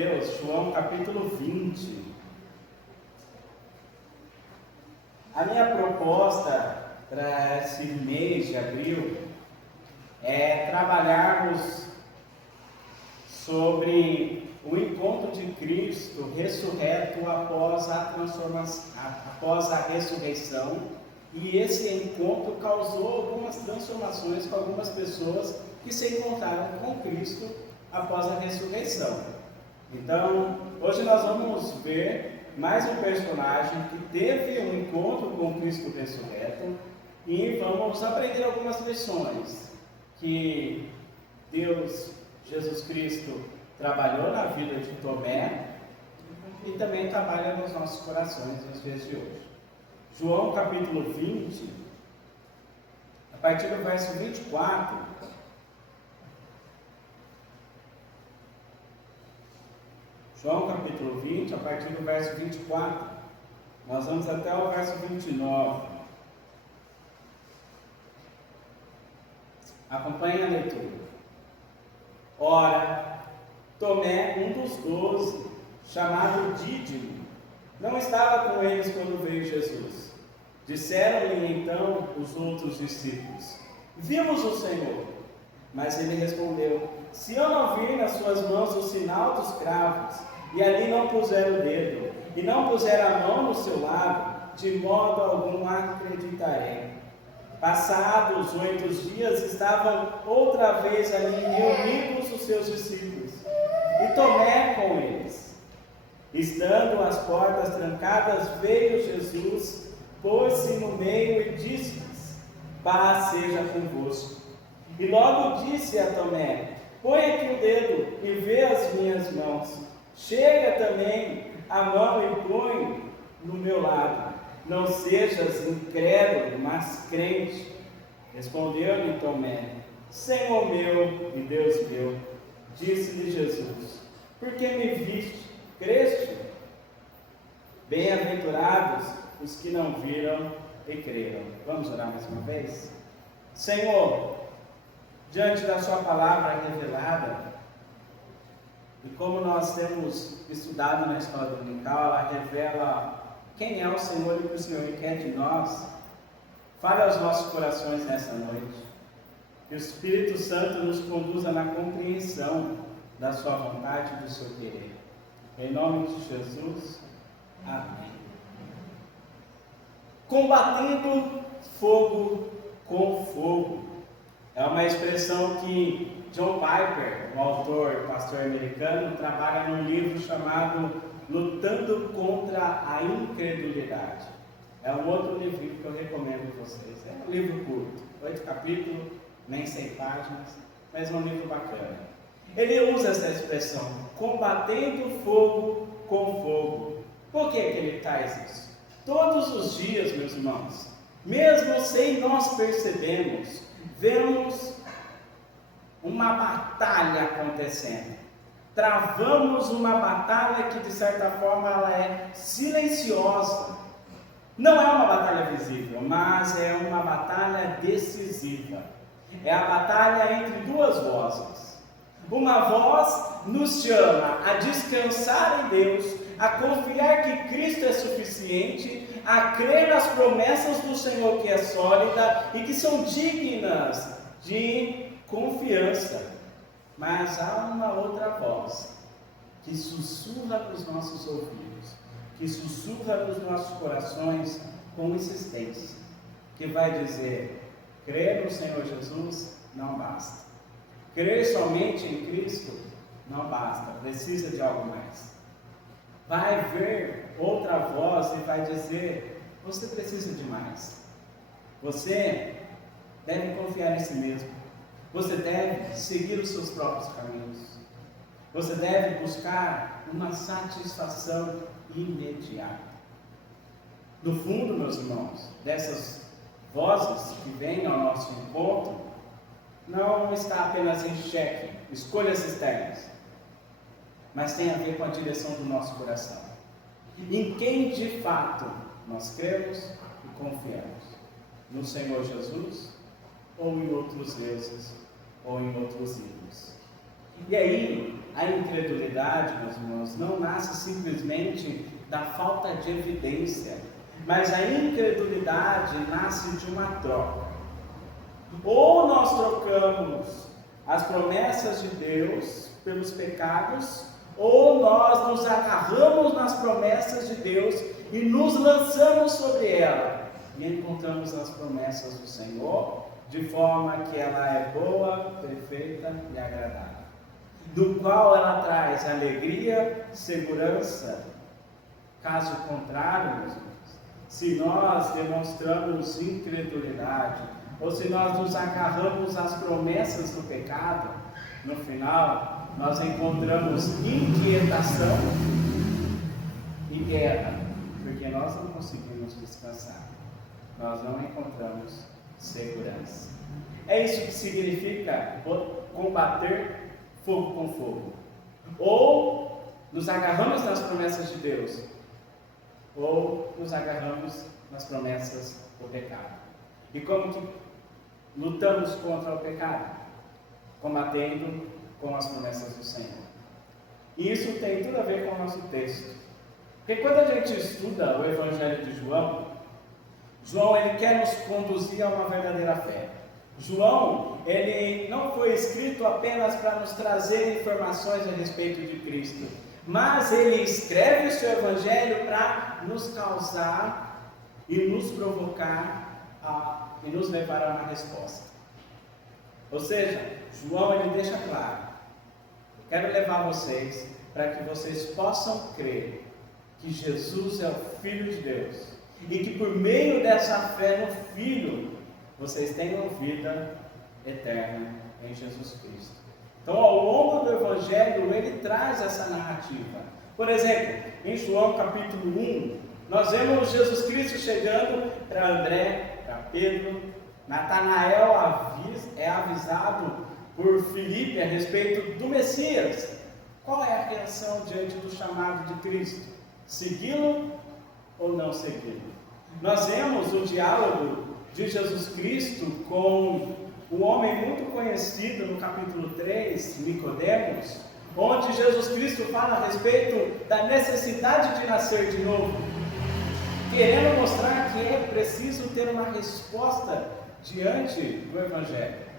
Deus, João capítulo 20. A minha proposta para esse mês de abril é trabalharmos sobre o encontro de Cristo ressurreto após a transformação, após a ressurreição, e esse encontro causou algumas transformações com algumas pessoas que se encontraram com Cristo após a ressurreição. Então, hoje nós vamos ver mais um personagem que teve um encontro com Cristo ressurreto e vamos aprender algumas lições que Deus, Jesus Cristo, trabalhou na vida de Tomé e também trabalha nos nossos corações nos dias de hoje. João capítulo 20, a partir do verso 24, João capítulo 20, a partir do verso 24, nós vamos até o verso 29. Acompanhe a leitura. Ora, Tomé, um dos 12, chamado Dídimo, não estava com eles quando veio Jesus. Disseram-lhe então os outros discípulos: vimos o Senhor. Mas ele respondeu: se eu não vir nas suas mãos o sinal dos cravos, e ali não puser o dedo, e não puser a mão no seu lado, de modo algum acreditarei. Passados 8 dias, estavam outra vez ali reunidos os seus discípulos, e Tomé com eles. Estando as portas trancadas, veio Jesus, pôs-se no meio e disse-lhes: paz seja convosco. E logo disse a Tomé: põe aqui o dedo e vê as minhas mãos. Chega também a mão e põe no meu lado. Não sejas incrédulo, mas crente. Respondeu-lhe Tomé: Senhor meu e Deus meu. Disse-lhe Jesus: por que me viste? Creste? Bem-aventurados os que não viram e creram. Vamos orar mais uma vez? Senhor, diante da sua palavra revelada, e como nós temos estudado na escola dominical, ela revela quem é o Senhor e o que o Senhor quer de nós. Fale aos nossos corações nessa noite. Que o Espírito Santo nos conduza na compreensão da sua vontade e do seu querer. Em nome de Jesus, amém. Combatendo fogo com fogo. É uma expressão que John Piper, um autor, pastor americano, trabalha num livro chamado Lutando contra a Incredulidade. É um outro livro que eu recomendo a vocês. É um livro curto, 8 capítulos, nem 100 páginas, mas é um livro bacana. Ele usa essa expressão, combatendo fogo com fogo. Por que ele traz isso? Todos os dias, meus irmãos, mesmo sem nós percebermos, vemos uma batalha acontecendo. Travamos uma batalha que, de certa forma, ela é silenciosa. Não é uma batalha visível, mas é uma batalha decisiva. É a batalha entre duas vozes. Uma voz nos chama a descansar em Deus, a confiar que Cristo é suficiente, a crer nas promessas do Senhor que é sólida e que são dignas de confiança. Mas há uma outra voz que sussurra nos nossos ouvidos, que sussurra nos nossos corações com insistência, que vai dizer: crer no Senhor Jesus não basta. Crer somente em Cristo não basta, precisa de algo mais. Vai ver outra voz e vai dizer: você precisa de mais. Você deve confiar em si mesmo. Você deve seguir os seus próprios caminhos. Você deve buscar uma satisfação imediata. No fundo, meus irmãos, dessas vozes que vêm ao nosso encontro, não está apenas em xeque, escolhas externas, mas tem a ver com a direção do nosso coração. Em quem de fato nós cremos e confiamos? No Senhor Jesus ou em outros deuses ou em outros ídolos? E aí, a incredulidade, meus irmãos, não nasce simplesmente da falta de evidência, mas a incredulidade nasce de uma troca. Ou nós trocamos as promessas de Deus pelos pecados, ou nós nos agarramos nas promessas de Deus e nos lançamos sobre ela e encontramos as promessas do Senhor, de forma que ela é boa, perfeita e agradável, do qual ela traz alegria, segurança. Caso contrário, meus irmãos, se nós demonstramos incredulidade, ou se nós nos agarramos às promessas do pecado, no final nós encontramos inquietação e guerra, porque nós não conseguimos descansar, nós não encontramos segurança. É isso que significa combater fogo com fogo. Ou nos agarramos nas promessas de Deus, ou nos agarramos nas promessas do pecado. E como que lutamos contra o pecado? Combatendo com as promessas do Senhor. E isso tem tudo a ver com o nosso texto. Porque quando a gente estuda o Evangelho de João, ele quer nos conduzir a uma verdadeira fé. João, ele não foi escrito apenas para nos trazer informações a respeito de Cristo, mas ele escreve o seu Evangelho para nos causar e nos provocar e nos levar a uma resposta. Ou seja, João ele deixa claro: eu quero levar vocês para que vocês possam crer que Jesus é o Filho de Deus e que por meio dessa fé no Filho vocês tenham vida eterna em Jesus Cristo. Então, ao longo do Evangelho, ele traz essa narrativa. Por exemplo, em João capítulo 1, nós vemos Jesus Cristo chegando para André, para Pedro. Natanael é avisado por Filipe a respeito do Messias. Qual é a reação diante do chamado de Cristo? Segui-lo ou não segui-lo? Nós vemos o diálogo de Jesus Cristo com um homem muito conhecido no capítulo 3, Nicodemos, onde Jesus Cristo fala a respeito da necessidade de nascer de novo, querendo mostrar que é preciso ter uma resposta diante do Evangelho.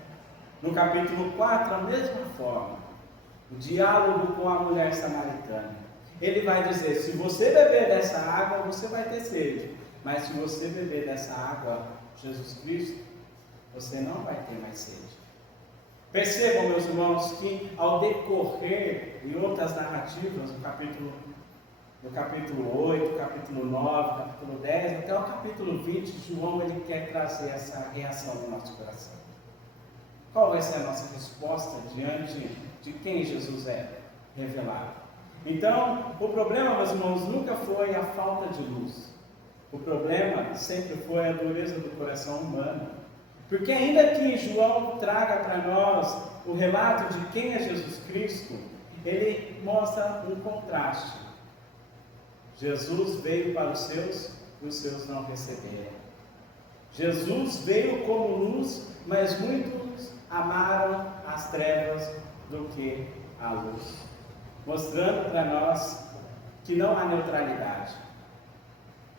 No capítulo 4, a mesma forma, o diálogo com a mulher samaritana. Ele vai dizer: se você beber dessa água, você vai ter sede, mas se você beber dessa água, Jesus Cristo, você não vai ter mais sede. Percebam, meus irmãos, que ao decorrer em outras narrativas, no capítulo 8, capítulo 9, capítulo 10, até o capítulo 20, João ele quer trazer essa reação no nosso coração. Qual vai ser a nossa resposta diante de quem Jesus é revelado? Então, o problema, meus irmãos, nunca foi a falta de luz. O problema sempre foi a dureza do coração humano. Porque ainda que João traga para nós o relato de quem é Jesus Cristo, ele mostra um contraste. Jesus veio para os seus não receberam. Jesus veio como luz, mas muitos amaram as trevas do que a luz, mostrando para nós que não há neutralidade.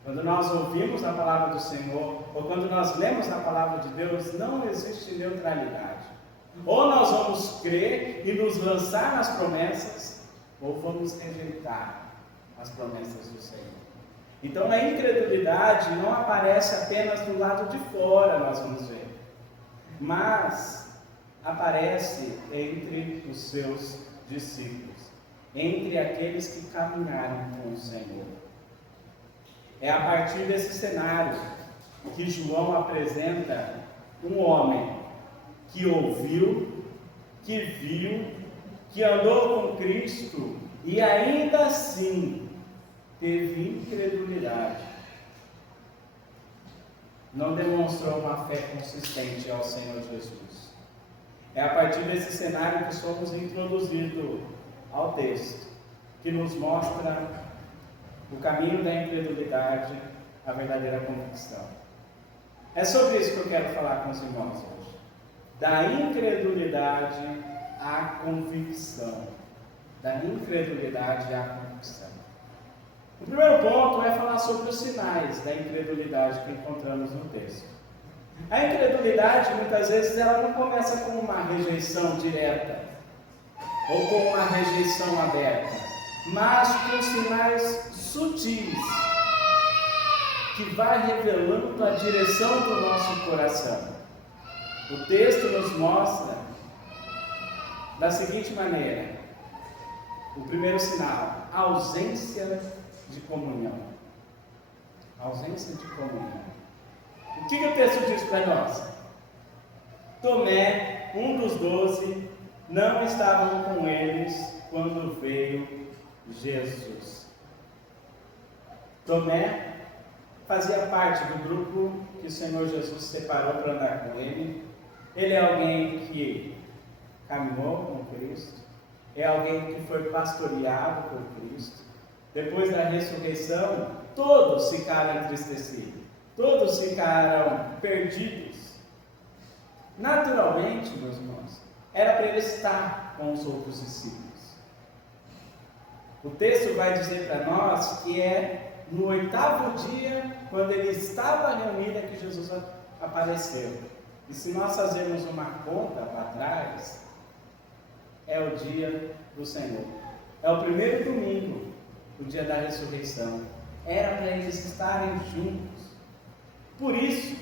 Quando nós ouvimos a palavra do Senhor, ou quando nós lemos a palavra de Deus, não existe neutralidade. Ou nós vamos crer e nos lançar nas promessas, ou vamos rejeitar as promessas do Senhor. Então a incredulidade não aparece apenas do lado de fora, nós vamos ver, mas aparece entre os seus discípulos, entre aqueles que caminharam com o Senhor. É a partir desse cenário que João apresenta um homem que ouviu, que viu, que andou com Cristo e ainda assim teve incredulidade. Não demonstrou uma fé consistente ao Senhor Jesus. É a partir desse cenário que somos introduzidos ao texto, que nos mostra o caminho da incredulidade, a verdadeira convicção. É sobre isso que eu quero falar com os irmãos hoje. Da incredulidade à convicção. da incredulidade à convicção. O primeiro ponto é falar sobre os sinais da incredulidade que encontramos no texto. A incredulidade, muitas vezes, ela não começa com uma rejeição direta ou com uma rejeição aberta, mas com sinais sutis que vai revelando a direção do nosso coração. O texto nos mostra da seguinte maneira: o primeiro sinal, a ausência de comunhão. Ausência de comunhão. O que o texto diz para nós? Tomé, um dos 12, não estava com eles quando veio Jesus. Tomé fazia parte do grupo que o Senhor Jesus separou para andar com ele. Ele é alguém que caminhou com Cristo, é alguém que foi pastoreado por Cristo. Depois da ressurreição, todos ficaram entristecidos, todos ficaram perdidos. Naturalmente, meus irmãos, era para ele estar com os outros discípulos. O texto vai dizer para nós que é no 8º dia, quando ele estava reunido, é que Jesus apareceu. E se nós fazermos uma conta para trás, é o dia do Senhor. É o primeiro domingo, o dia da ressurreição. Era para eles estarem juntos. Por isso,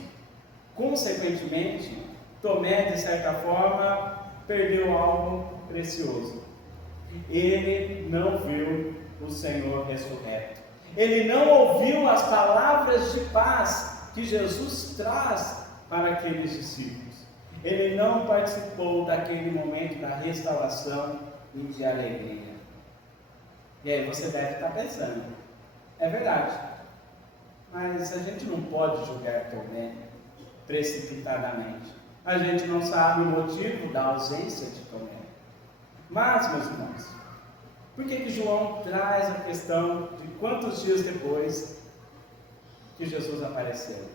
consequentemente, Tomé, de certa forma, perdeu algo precioso. Ele não viu o Senhor ressurreto. Ele não ouviu as palavras de paz que Jesus traz para aqueles discípulos. Ele não participou daquele momento da restauração e de alegria. E aí você deve estar pensando, é verdade, mas a gente não pode julgar Tomé precipitadamente. A gente não sabe o motivo da ausência de Tomé. Mas, meus irmãos, por que João traz a questão de quantos dias depois que Jesus apareceu?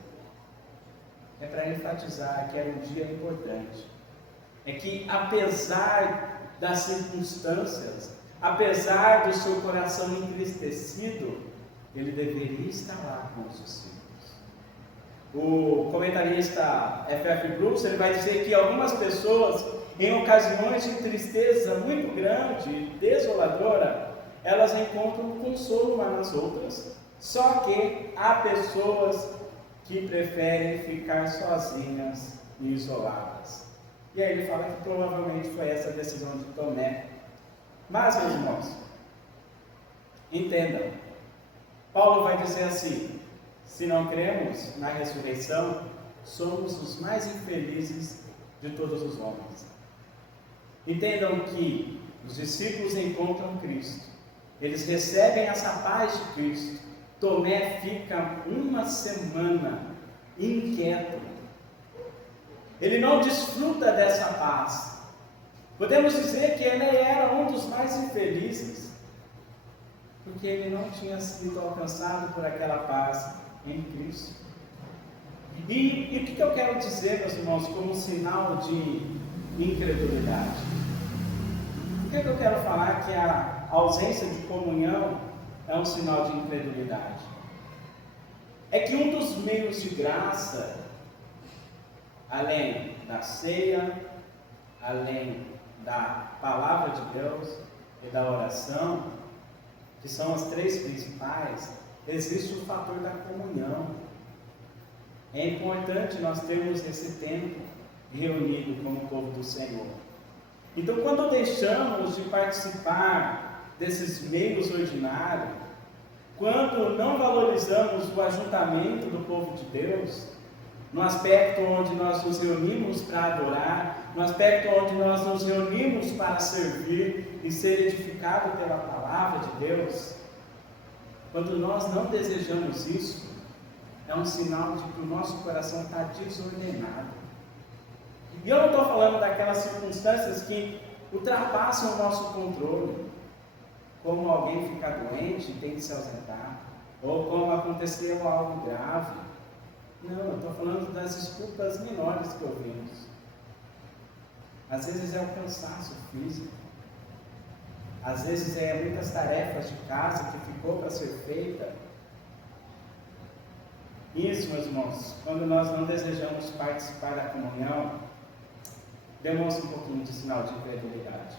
É para enfatizar que era um dia importante. É que apesar das circunstâncias, apesar do seu coração entristecido, ele deveria estar lá com os discípulos. O comentarista F.F. Bruce, ele vai dizer que algumas pessoas, em ocasiões de tristeza muito grande, desoladora, elas encontram consolo umas nas outras. Só que há pessoas que preferem ficar sozinhas e isoladas. E aí ele fala que provavelmente foi essa a decisão de Tomé. Mas, meus irmãos, entendam, Paulo vai dizer assim: se não cremos na ressurreição, somos os mais infelizes de todos os homens. Entendam que os discípulos encontram Cristo, eles recebem essa paz de Cristo. Tomé fica uma semana inquieto, ele não desfruta dessa paz. Podemos dizer que ele era um dos mais infelizes, porque ele não tinha sido alcançado por aquela paz em Cristo. E o que eu quero dizer, meus irmãos, como sinal de incredulidade? Por que eu quero falar que a ausência de comunhão é um sinal de incredulidade? É que um dos meios de graça, além da ceia, além da palavra de Deus e da oração, que são as três principais, existe o fator da comunhão. É importante nós termos esse tempo reunido como povo do Senhor. Então, quando deixamos de participar desses meios ordinários, quando não valorizamos o ajuntamento do povo de Deus, no aspecto onde nós nos reunimos para adorar, no aspecto onde nós nos reunimos para servir e ser edificados pela palavra de Deus, quando nós não desejamos isso, é um sinal de que o nosso coração está desordenado. E eu não estou falando daquelas circunstâncias que ultrapassam o nosso controle, como alguém ficar doente e tem que se ausentar, ou como aconteceu algo grave. Não, eu estou falando das desculpas menores que ouvimos. Às vezes é o cansaço físico, às vezes muitas tarefas de casa que ficou para ser feita. Isso, meus irmãos, quando nós não desejamos participar da comunhão, demonstra um pouquinho de sinal de incredulidade.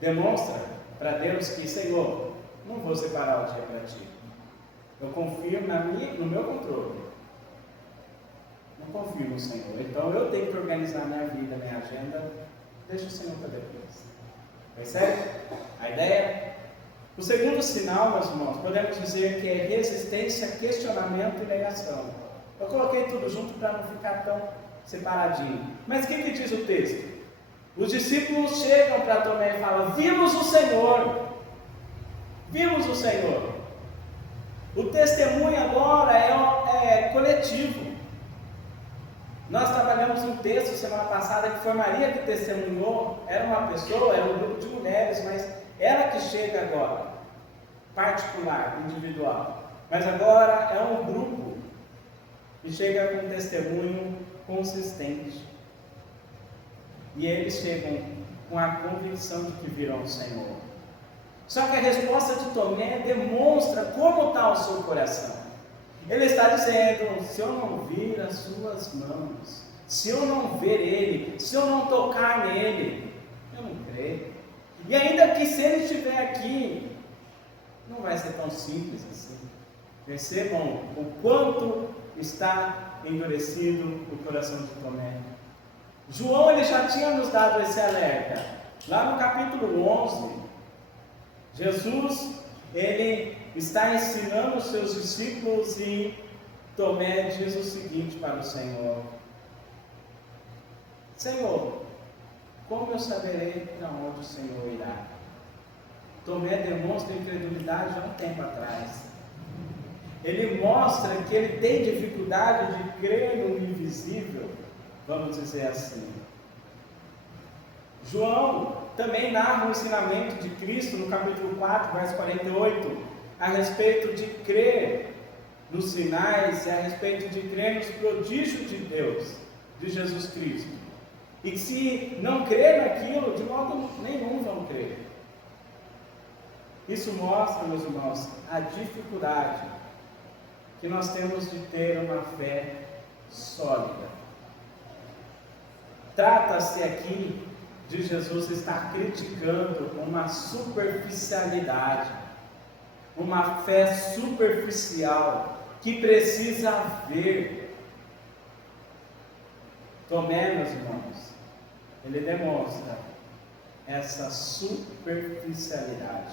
Demonstra para Deus que, Senhor, não vou separar o dia para ti. Eu confio no meu controle. Não confio no Senhor. Então eu tenho que organizar minha vida, minha agenda. Deixa o Senhor para depois. Percebe a ideia? O segundo sinal, meus irmãos, podemos dizer que é resistência, questionamento e negação. Eu coloquei tudo junto para não ficar tão separadinho. Mas o que diz o texto? Os discípulos chegam para Tomé e falam: vimos o Senhor. Vimos o Senhor. O testemunho agora é coletivo. Nós trabalhamos um texto semana passada que foi Maria que testemunhou. Era uma pessoa, era um grupo de mulheres, mas ela que chega agora, particular, individual. Mas agora é um grupo que chega com um testemunho consistente. E eles chegam com a convicção de que viram o Senhor. Só que a resposta de Tomé demonstra como está o seu coração. Ele está dizendo: se eu não vir as suas mãos, se eu não ver ele, se eu não tocar nele, eu não creio. E ainda que se ele estiver aqui, não vai ser tão simples assim. Percebam o quanto está endurecido o coração de Tomé. João ele já tinha nos dado esse alerta. Lá no capítulo 11, Jesus ele está ensinando os seus discípulos e Tomé diz o seguinte para o Senhor: Senhor, como eu saberei para onde o Senhor irá? Tomé demonstra incredulidade há um tempo atrás. Ele mostra que ele tem dificuldade de crer no invisível, vamos dizer assim. João também narra o ensinamento de Cristo no capítulo 4, verso 48, a respeito de crer nos sinais e a respeito de crer nos prodígios de Deus, de Jesus Cristo. E que se não crer naquilo, de modo nenhum vão crer. Isso mostra, meus irmãos, a dificuldade que nós temos de ter uma fé sólida. Trata-se aqui de Jesus estar criticando uma superficialidade, uma fé superficial que precisa ver. Tomé, meus irmãos, ele demonstra essa superficialidade.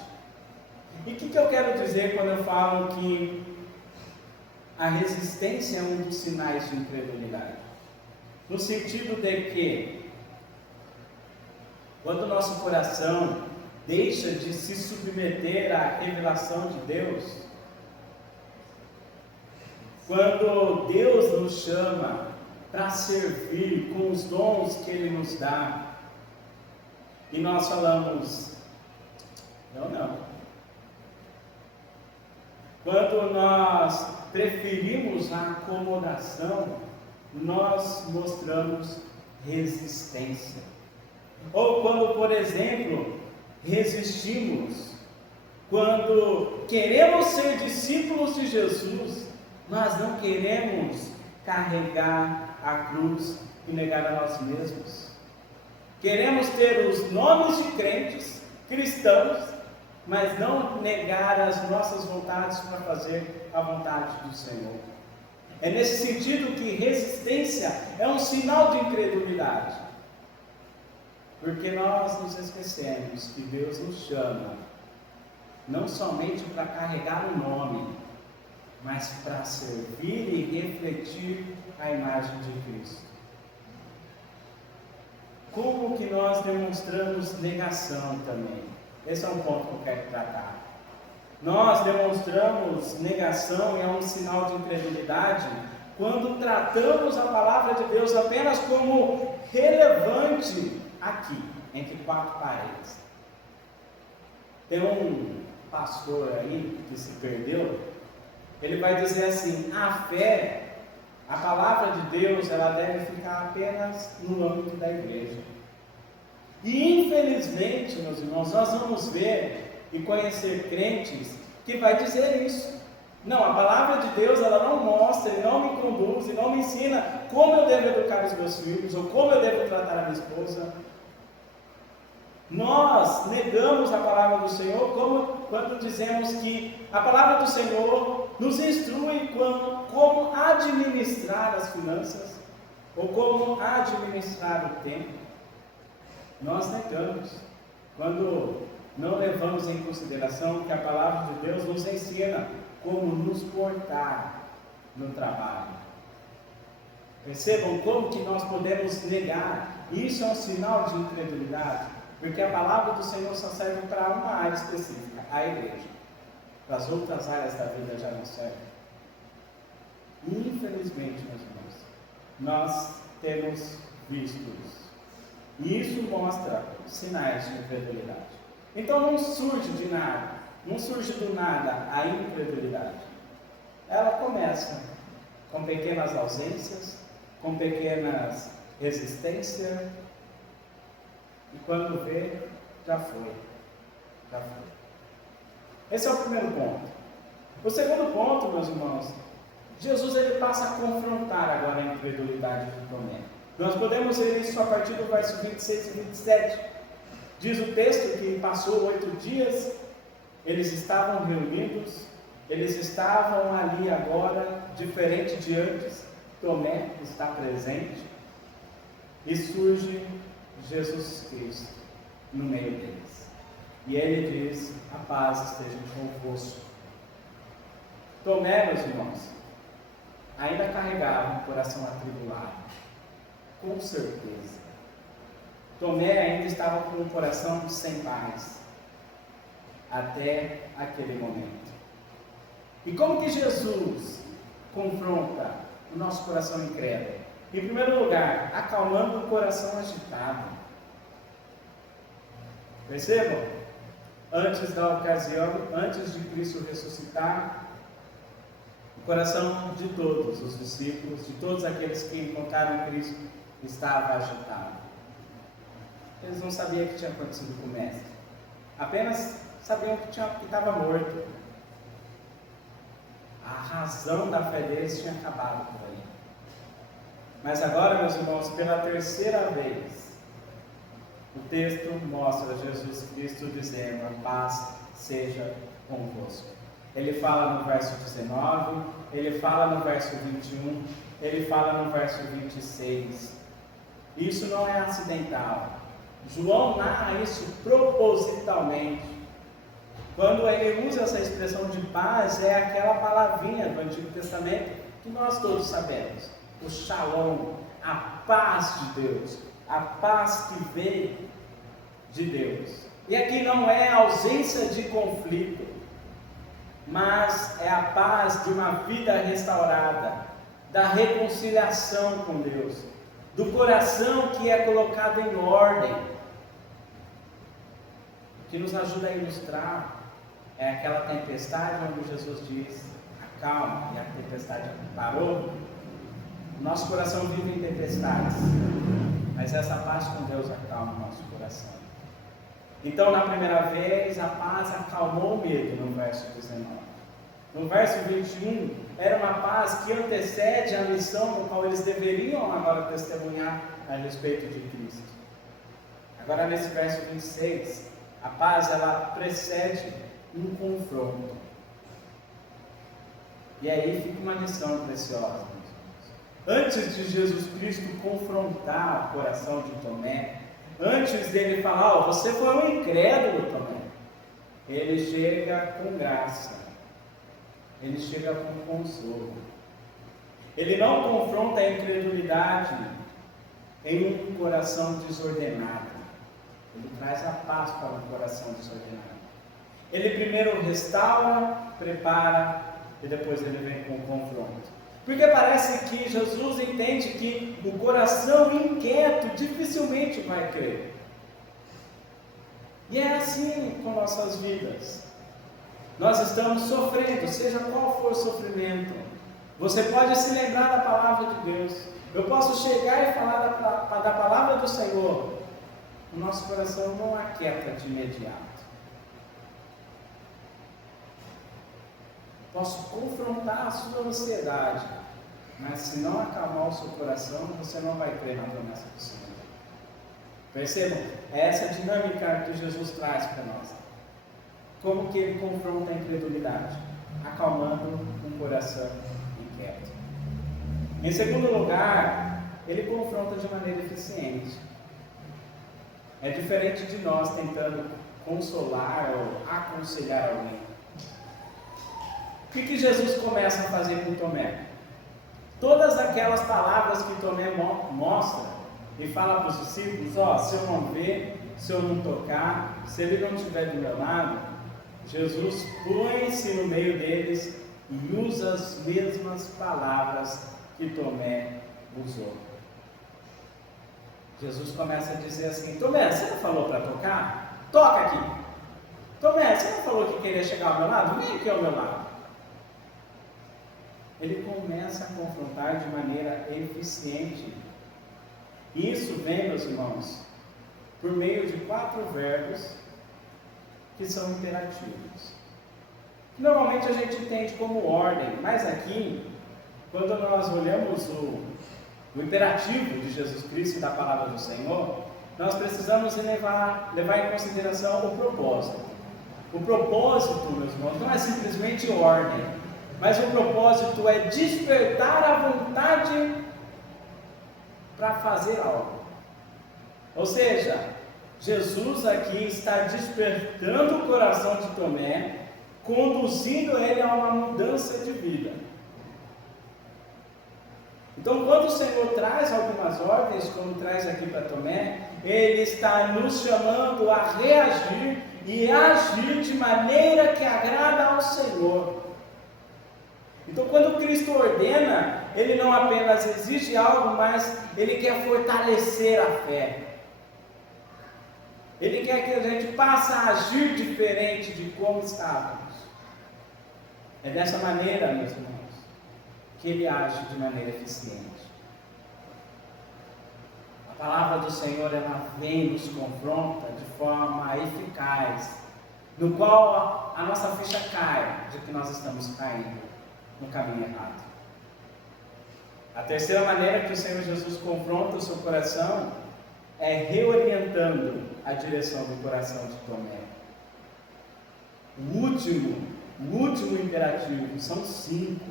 E o que eu quero dizer quando eu falo que a resistência é um dos sinais de incredulidade? No sentido de que, quando o nosso coração deixa de se submeter à revelação de Deus, quando Deus nos chama para servir com os dons que Ele nos dá, e nós falamos: não. Quando nós preferimos a acomodação, nós mostramos resistência. Ou quando, por exemplo, resistimos, quando queremos ser discípulos de Jesus, nós não queremos carregar a cruz e negar a nós mesmos. Queremos ter os nomes de crentes, cristãos, mas não negar as nossas vontades para fazer a vontade do Senhor. É nesse sentido que resistência é um sinal de incredulidade. Porque nós nos esquecemos que Deus nos chama não somente para carregar o nome, mas para servir e refletir a imagem de Cristo. Como que nós demonstramos negação também? Esse é um ponto que eu quero tratar. Nós demonstramos negação e é um sinal de incredulidade quando tratamos a palavra de Deus apenas como relevante aqui, entre quatro paredes. Tem um pastor aí que se perdeu, ele vai dizer assim: a fé, a palavra de Deus, ela deve ficar apenas no âmbito da igreja. E infelizmente, meus irmãos, nós vamos ver e conhecer crentes que vai dizer isso. Não, a palavra de Deus, ela não mostra, e não me conduz, e não me ensina como eu devo educar os meus filhos, ou como eu devo tratar a minha esposa. Nós negamos a palavra do Senhor quando dizemos que a palavra do Senhor nos instrui como administrar as finanças, ou como administrar o tempo. Nós negamos quando não levamos em consideração que a palavra de Deus nos ensina como nos portar no trabalho. Percebam como que nós podemos negar. Isso é um sinal de incredulidade, porque a palavra do Senhor só serve para uma área específica, a igreja. Para as outras áreas da vida já não serve. Infelizmente, meus irmãos, nós temos visto isso. E isso mostra sinais de incredulidade. Então não surge de nada, não surge do nada a incredulidade. Ela começa com pequenas ausências, com pequenas resistências, e quando vê, já foi. Esse é o primeiro ponto. O segundo ponto, meus irmãos, Jesus ele passa a confrontar agora a incredulidade de Tomé. Nós podemos ver isso a partir do verso 26 e 27. Diz o texto que passou 8 dias, eles estavam reunidos, eles estavam ali agora, diferente de antes. Tomé está presente e surge Jesus Cristo no meio deles. E ele diz: a paz esteja convosco. Tomé, meus irmãos, ainda carregava um coração atribulado, com certeza. Tomé ainda estava com o coração sem paz, até aquele momento. E como que Jesus confronta o nosso coração incrédulo? Em primeiro lugar, acalmando o coração agitado. Percebam? Antes da ocasião, antes de Cristo ressuscitar, o coração de todos os discípulos, de todos aqueles que encontraram Cristo, estava agitado. Eles não sabiam o que tinha acontecido com o Mestre. Apenas sabiam que estava morto. A razão da fé deles tinha acabado por aí. Mas agora, meus irmãos, pela terceira vez, o texto mostra Jesus Cristo dizendo: a paz seja convosco. Ele fala no verso 19, ele fala no verso 21, ele fala no verso 26. Isso não é acidental. João narra isso propositalmente. Quando ele usa essa expressão de paz, é aquela palavrinha do Antigo Testamento que nós todos sabemos. O shalom, a paz de Deus, a paz que vem de Deus. E aqui não é ausência de conflito, mas é a paz de uma vida restaurada, da reconciliação com Deus, do coração que é colocado em ordem. O que nos ajuda a ilustrar é aquela tempestade onde Jesus diz: acalma, e a tempestade parou. Nosso coração vive em tempestades, mas essa paz com Deus acalma o nosso coração. Então, na primeira vez, a paz acalmou o medo, no verso 19. No verso 21, era uma paz que antecede a missão no qual eles deveriam agora testemunhar a respeito de Cristo. Agora, nesse verso 26, a paz, ela precede um confronto. E aí fica uma lição preciosa. Antes de Jesus Cristo confrontar o coração de Tomé, antes dele falar: você foi um incrédulo, Tomé, ele chega com graça, ele chega com consolo. Ele não confronta a incredulidade em um coração desordenado, ele traz a paz para um coração desordenado. Ele primeiro restaura, prepara e depois ele vem com o confronto. Porque parece que Jesus entende que o coração inquieto dificilmente vai crer. E é assim com nossas vidas. Nós estamos sofrendo, seja qual for o sofrimento. Você pode se lembrar da palavra de Deus. Eu posso chegar e falar da palavra do Senhor. O nosso coração não aquieta de imediato. posso confrontar a sua ansiedade, mas se não acalmar o seu coração, você não vai crer na promessa do Senhor. Percebam? É essa dinâmica que Jesus traz para nós. Como que ele confronta a incredulidade? Acalmando um coração inquieto. Em segundo lugar, ele confronta de maneira eficiente. É diferente de nós tentando consolar ou aconselhar alguém. O que Jesus começa a fazer com Tomé? Todas aquelas palavras que Tomé mostra e fala para os discípulos, se eu não ver, se eu não tocar, se ele não estiver do meu lado, Jesus põe-se no meio deles e usa as mesmas palavras que Tomé usou. Jesus começa a dizer assim: Tomé, você não falou para tocar? Toca aqui. Tomé, você não falou que queria chegar ao meu lado? Vem aqui ao meu lado. Ele começa a confrontar de maneira eficiente. Isso vem, meus irmãos, por meio de 4 verbos que são imperativos. Normalmente a gente entende como ordem, mas aqui, quando nós olhamos o imperativo de Jesus Cristo e da palavra do Senhor, nós precisamos levar em consideração o propósito. O propósito, meus irmãos, não é simplesmente ordem, mas o propósito é despertar a vontade para fazer algo. Ou seja, Jesus aqui está despertando o coração de Tomé, conduzindo ele a uma mudança de vida. Então, quando o Senhor traz algumas ordens, como traz aqui para Tomé, Ele está nos chamando a reagir e agir de maneira que agrada ao Senhor. Então, quando Cristo ordena, Ele não apenas exige algo, mas Ele quer fortalecer a fé. Ele quer que a gente passe a agir diferente de como estávamos. É dessa maneira, meus irmãos, que Ele age de maneira eficiente. A palavra do Senhor, ela vem, nos confronta de forma eficaz, no qual a nossa ficha cai de que nós estamos caindo no caminho errado. A terceira maneira que o Senhor Jesus confronta o seu coração é reorientando a direção do coração de Tomé. O último imperativo, são 5,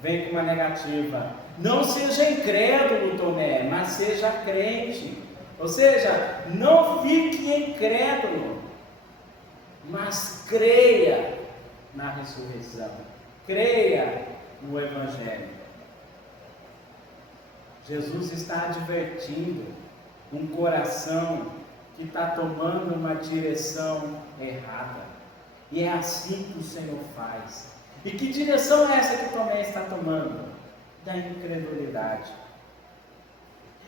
vem com uma negativa: não seja incrédulo, Tomé, mas seja crente. Ou seja, não fique incrédulo, mas creia na ressurreição, creia no Evangelho. Jesus está advertindo um coração que está tomando uma direção errada. E é assim que o Senhor faz. E que direção é essa que Tomé está tomando? Da incredulidade.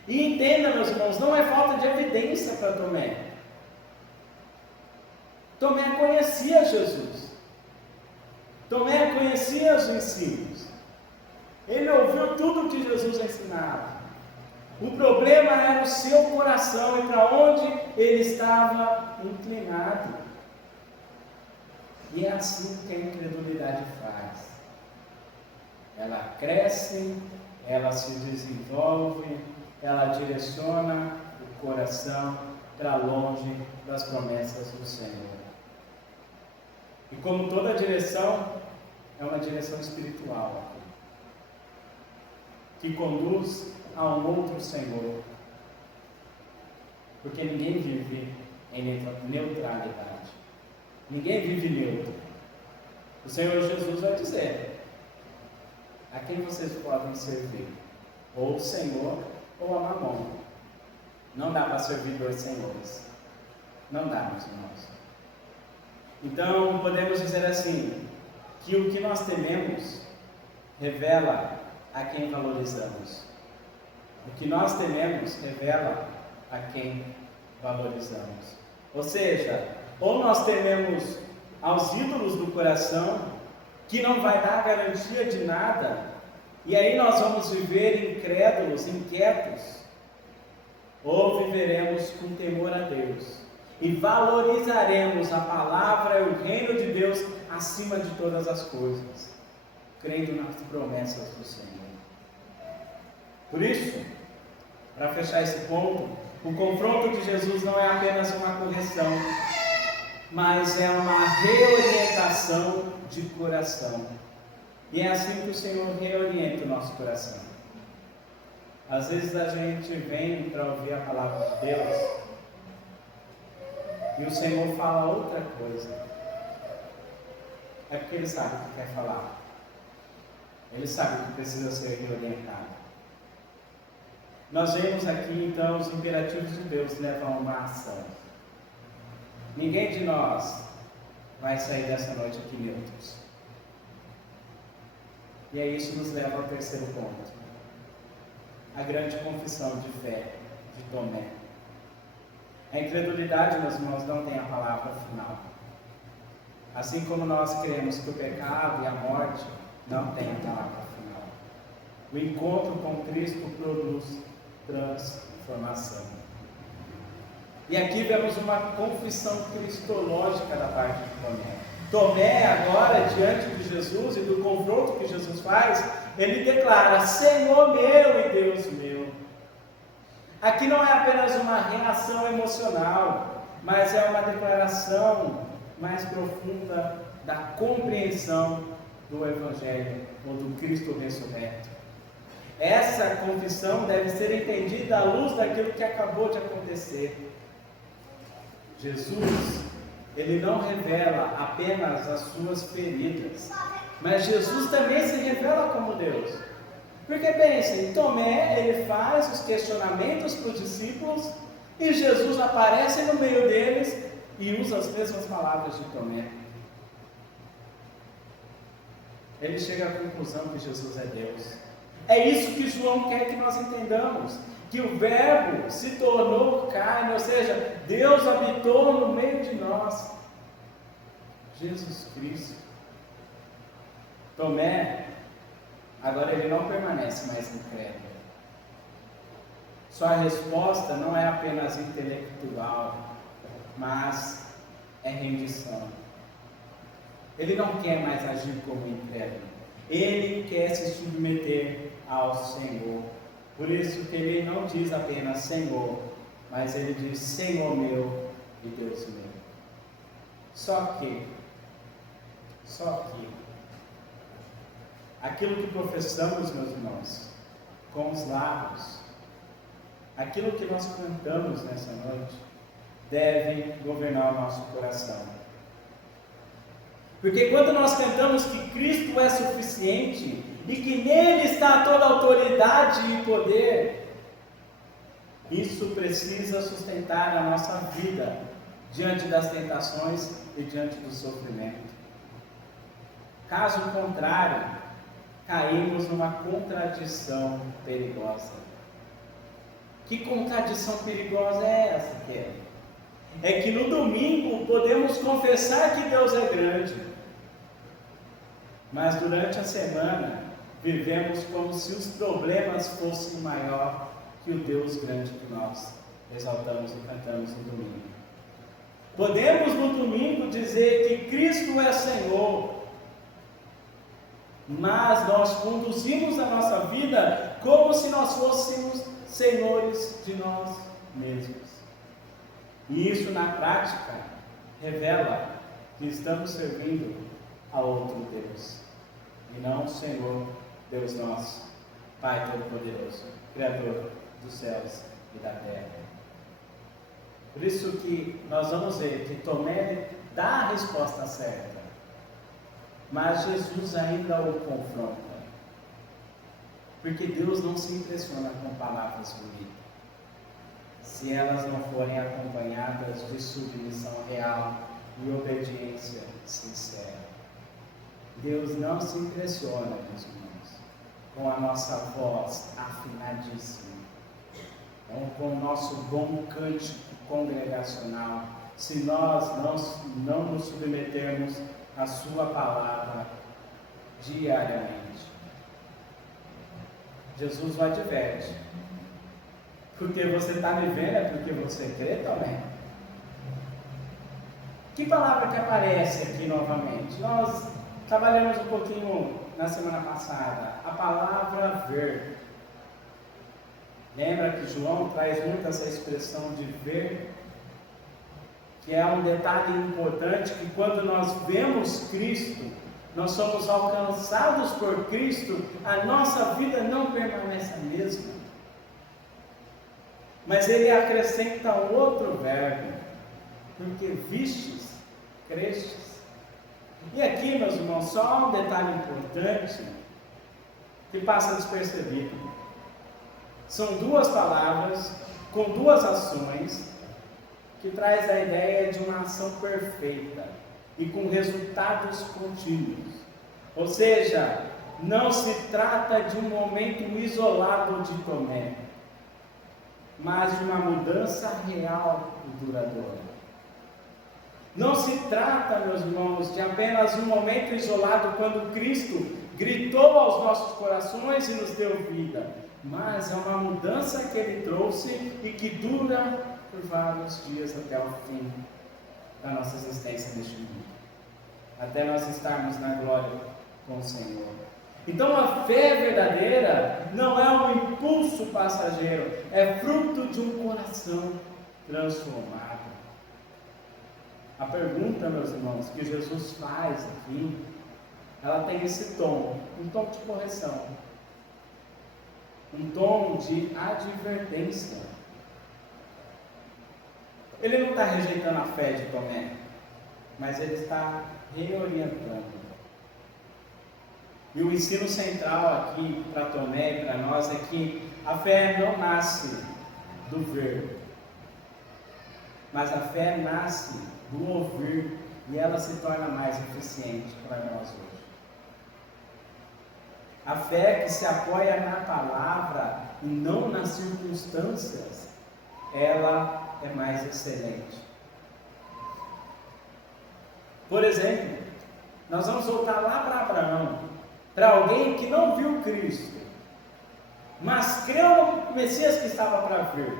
E entenda, meus irmãos, não é falta de evidência para Tomé. Tomé conhecia Jesus. Tomé conhecia os ensinos. Ele ouviu tudo o que Jesus ensinava. O problema era o seu coração e para onde ele estava inclinado. E é assim que a incredulidade faz. Ela cresce, ela se desenvolve, ela direciona o coração para longe das promessas do Senhor. E como toda direção, é uma direção espiritual, que conduz a um outro Senhor. Porque ninguém vive em neutralidade. Ninguém vive neutro. O Senhor Jesus vai dizer: a quem vocês podem servir? Ou o Senhor ou a Mamon. Não dá para servir 2 senhores. Não dá, meus irmãos. Então, podemos dizer assim, que o que nós tememos revela a quem valorizamos. O que nós tememos revela a quem valorizamos. Ou seja, ou nós tememos aos ídolos do coração, que não vai dar garantia de nada, e aí nós vamos viver incrédulos, inquietos, ou viveremos com temor a Deus, e valorizaremos a palavra e o reino de Deus acima de todas as coisas, crendo nas promessas do Senhor. Por isso, para fechar esse ponto, o confronto de Jesus não é apenas uma correção, mas é uma reorientação de coração. E é assim que o Senhor reorienta o nosso coração. Às vezes a gente vem para ouvir a palavra de Deus e o Senhor fala outra coisa. É porque Ele sabe o que quer falar. Ele sabe que precisa ser reorientado. Nós vemos aqui então os imperativos de Deus levam a uma ação. Ninguém de nós vai sair dessa noite aqui neutros. E aí isso nos leva ao terceiro ponto. A grande confissão de fé de Tomé. A incredulidade, meus irmãos, não tem a palavra final. Assim como nós cremos que o pecado e a morte não têm a palavra final. O encontro com Cristo produz transformação. E aqui vemos uma confissão cristológica da parte de Tomé. Tomé agora, diante de Jesus e do confronto que Jesus faz, ele declara: Senhor meu e Deus meu. Aqui não é apenas uma reação emocional, mas é uma declaração mais profunda da compreensão do Evangelho ou do Cristo ressurreto. Essa confissão deve ser entendida à luz daquilo que acabou de acontecer. Jesus, Ele não revela apenas as suas feridas, mas Jesus também se revela como Deus. Porque pensem, Tomé, ele faz os questionamentos para os discípulos e Jesus aparece no meio deles e usa as mesmas palavras de Tomé. Ele chega à conclusão que Jesus é Deus. É isso que João quer que nós entendamos, que o Verbo se tornou carne, ou seja, Deus habitou no meio de nós. Jesus Cristo. Tomé, agora ele não permanece mais incrédulo. Sua resposta não é apenas intelectual, mas é rendição. Ele não quer mais agir como incrédulo. Ele quer se submeter ao Senhor. Por isso que ele não diz apenas Senhor, mas ele diz Senhor meu e Deus meu. Só que, aquilo que professamos, meus irmãos, com os lábios, aquilo que nós cantamos nessa noite, deve governar o nosso coração. Porque quando nós cantamos que Cristo é suficiente e que nele está toda a autoridade e poder, isso precisa sustentar a nossa vida diante das tentações e diante do sofrimento. Caso contrário, caímos numa contradição perigosa. Que contradição perigosa é essa, Kelly? É que no domingo podemos confessar que Deus é grande, mas durante a semana vivemos como se os problemas fossem maior que o Deus grande que nós exaltamos e cantamos no domingo. Podemos no domingo dizer que Cristo é Senhor, mas nós conduzimos a nossa vida como se nós fôssemos senhores de nós mesmos. E isso na prática revela que estamos servindo a outro Deus, e não o Senhor, Deus nosso, Pai Todo-Poderoso, Criador dos céus e da terra. Por isso que nós vamos ver que Tomé dá a resposta certa, mas Jesus ainda o confronta. Porque Deus não se impressiona com palavras bonitas, se elas não forem acompanhadas de submissão real e obediência sincera. Deus não se impressiona, meus irmãos, com a nossa voz afinadíssima, com o nosso bom cântico congregacional, se nós não nos submetermos à sua palavra diariamente. Jesus o adverte: porque você está me vendo é porque você crê também. Que palavra que aparece aqui novamente? Nós trabalhamos um pouquinho na semana passada, a palavra ver. Lembra que João traz muito essa expressão de ver, que é um detalhe importante, que quando nós vemos Cristo, nós somos alcançados por Cristo, a nossa vida não permanece a mesma. Mas ele acrescenta um outro verbo, porque vistes, crestes. E aqui, meus irmãos, só um detalhe importante, que passa despercebido. São duas palavras, com duas ações, que traz a ideia de uma ação perfeita e com resultados contínuos. Ou seja, não se trata de um momento isolado de Tomé, mas de uma mudança real e duradoura. Não se trata, meus irmãos, de apenas um momento isolado quando Cristo gritou aos nossos corações e nos deu vida, mas é uma mudança que Ele trouxe e que dura por vários dias até o fim da nossa existência neste mundo, até nós estarmos na glória com o Senhor. Então a fé verdadeira não é um impulso passageiro, é fruto de um coração transformado. A pergunta, meus irmãos, que Jesus faz aqui, ela tem esse tom, um tom de correção, um tom de advertência. Ele não está rejeitando a fé de Tomé, mas ele está reorientando. E o ensino central aqui para Tomé e para nós é que a fé não nasce do ver, mas a fé nasce do ouvir, e ela se torna mais eficiente para nós hoje. A fé que se apoia na palavra e não nas circunstâncias, ela é mais excelente. Por exemplo, nós vamos voltar lá para Abraão, para alguém que não viu Cristo, mas creu no Messias que estava para vir.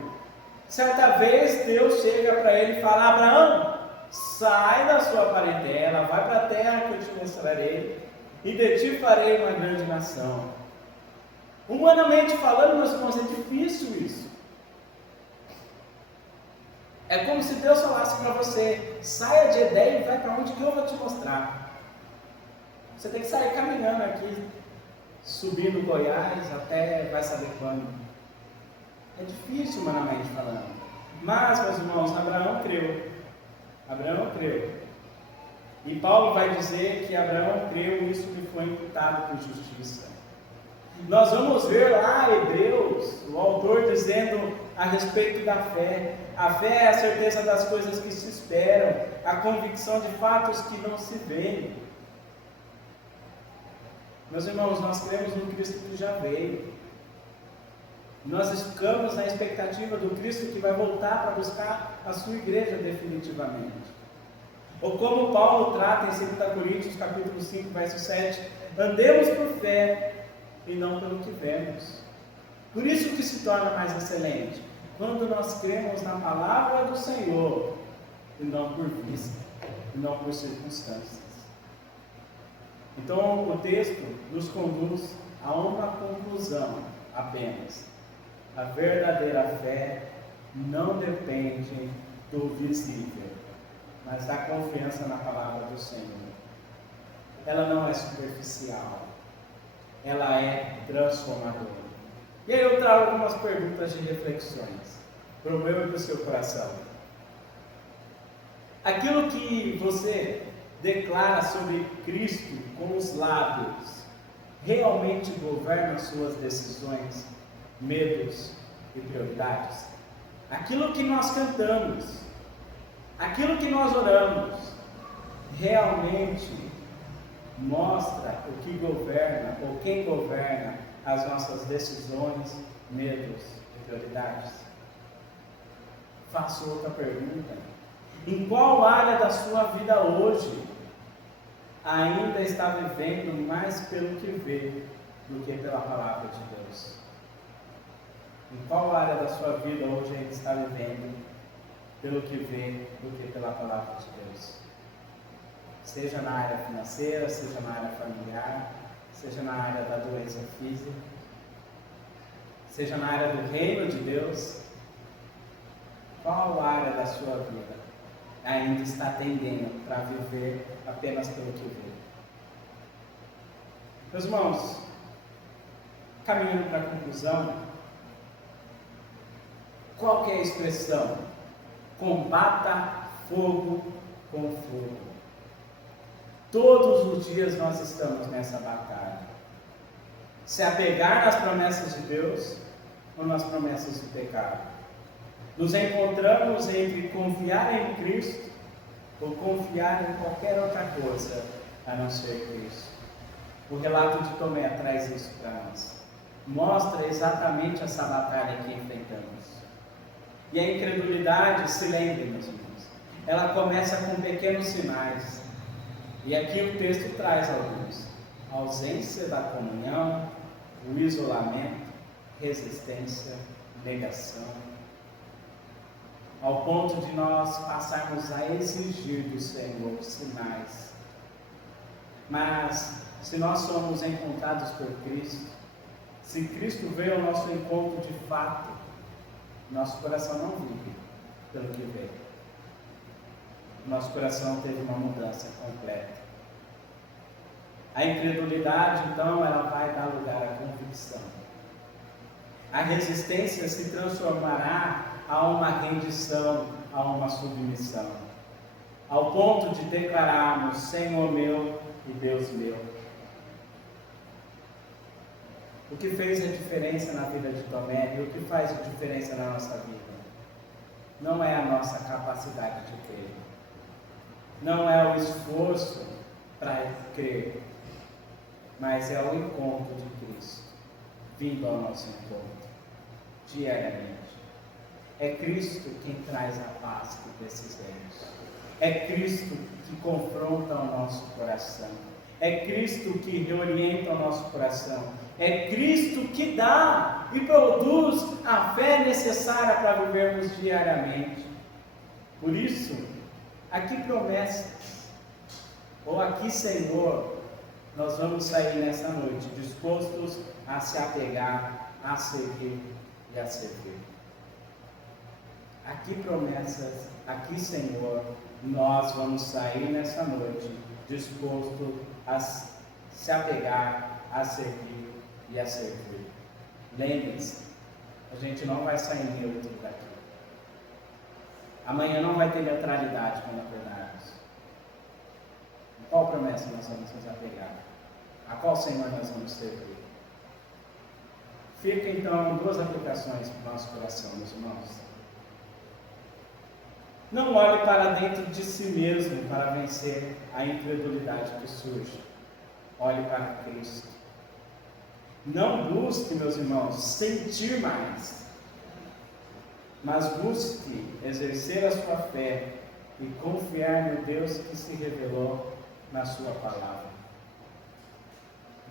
Certa vez Deus chega para ele e fala: Abraão, sai da sua parentela, vai para a terra que eu te mostrarei, e de ti farei uma grande nação. Humanamente falando, meus irmãos, é difícil isso. É como se Deus falasse para você: saia de Edém e vai para onde que eu vou te mostrar. Você tem que sair caminhando aqui, subindo Goiás até vai saber quando. É difícil humanamente falando. Mas, meus irmãos, Abraão creu. Abraão creu. E Paulo vai dizer que Abraão creu e isso lhe foi imputado por justiça. Nós vamos ver lá Hebreus, o autor dizendo a respeito da fé. A fé é a certeza das coisas que se esperam, a convicção de fatos que não se veem. Meus irmãos, nós cremos no Cristo que já veio. Nós ficamos na expectativa do Cristo que vai voltar para buscar a sua igreja definitivamente. Ou como Paulo trata em 2 Coríntios capítulo 5, verso 7, andemos por fé e não pelo que vemos. Por isso que se torna mais excelente, quando nós cremos na palavra do Senhor, e não por vista, e não por circunstâncias. Então o texto nos conduz a uma conclusão apenas. A verdadeira fé não depende do visível, mas da confiança na palavra do Senhor. Ela não é superficial, ela é transformadora. E aí eu trago algumas perguntas de reflexões para o meu e para o seu coração. Aquilo que você declara sobre Cristo com os lábios realmente governa suas decisões, medos e prioridades? Aquilo que nós cantamos, aquilo que nós oramos, realmente mostra o que governa ou quem governa as nossas decisões, medos e prioridades? Faço outra pergunta: em qual área da sua vida hoje ainda está vivendo mais pelo que vê do que pela palavra de Deus? Em qual área da sua vida hoje ainda está vivendo pelo que vê do que pela palavra de Deus? seja na área financeira, seja na área familiar, seja na área da doença física, seja na área do reino de Deus. Qual área da sua vida ainda está tendendo para viver apenas pelo que vê? Meus irmãos, caminhando para a conclusão, qual que é a expressão? Combata fogo com fogo. Todos os dias nós estamos nessa batalha. Se apegar nas promessas de Deus ou nas promessas do pecado. Nos encontramos entre confiar em Cristo ou confiar em qualquer outra coisa a não ser Cristo. O relato de Tomé traz isso para nós. Mostra exatamente essa batalha que enfrentamos. E a incredulidade, se lembre, meus irmãos, ela começa com pequenos sinais. E aqui o texto traz alguns: a ausência da comunhão, o isolamento, resistência, negação, ao ponto de nós passarmos a exigir do Senhor sinais. Mas, se nós somos encontrados por Cristo, se Cristo veio ao nosso encontro de fato, nosso coração não vive pelo que vê. Nosso coração teve uma mudança completa. A incredulidade, então, ela vai dar lugar à convicção. A resistência se transformará a uma rendição, a uma submissão, ao ponto de declararmos: Senhor meu e Deus meu. O que fez a diferença na vida de Tomé e o que faz a diferença na nossa vida não é a nossa capacidade de crer, não é o esforço para crer, mas é o encontro de Cristo vindo ao nosso encontro diariamente. É Cristo quem traz a paz que precisamos. É Cristo que confronta o nosso coração. É Cristo que reorienta o nosso coração. É Cristo que dá e produz a fé necessária para vivermos diariamente. Por isso, aqui promessas, ou aqui Senhor, nós vamos sair nessa noite dispostos a se apegar, a servir e a servir. Aqui promessas, aqui Senhor, nós vamos sair nessa noite dispostos a se apegar, a servir e a servir. Lembre-se, a gente não vai sair neutro daqui. Amanhã não vai ter neutralidade quando acordarmos. Qual promessa nós vamos nos apegar? A qual Senhor nós vamos servir? Fica então duas aplicações para o nosso coração, meus irmãos. Não olhe para dentro de si mesmo para vencer a incredulidade que surge. Olhe para Cristo. Não busque, meus irmãos, sentir mais, mas busque exercer a sua fé e confiar no Deus que se revelou na sua palavra.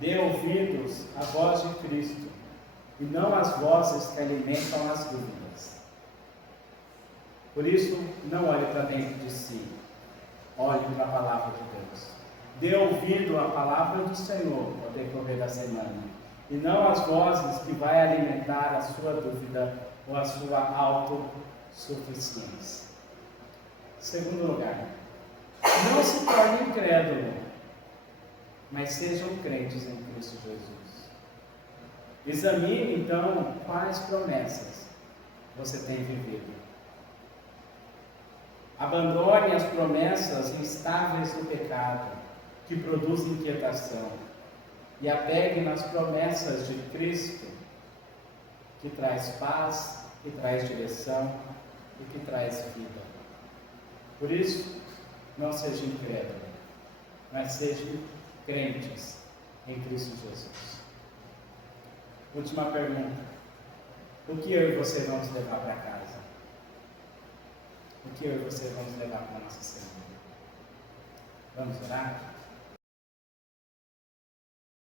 Dê ouvidos à voz de Cristo e não às vozes que alimentam as dúvidas. Por isso, não olhe para dentro de si, olhe para a palavra de Deus. Dê ouvido à palavra do Senhor ao decorrer da semana, e não às vozes que vai alimentar a sua dúvida ou a sua autossuficiência. Segundo lugar, não se torne incrédulo, mas sejam crentes em Cristo Jesus. Examine então quais promessas você tem vivido. Abandone as promessas instáveis do pecado, que produzem inquietação, e apegue nas promessas de Cristo, que traz paz, que traz direção e que traz vida. Por isso, não seja incrédulo, mas sejam crentes em Cristo Jesus. Última pergunta: o que eu e você vamos levar para casa? O que eu e você vamos levar para a nossa semana? Vamos orar?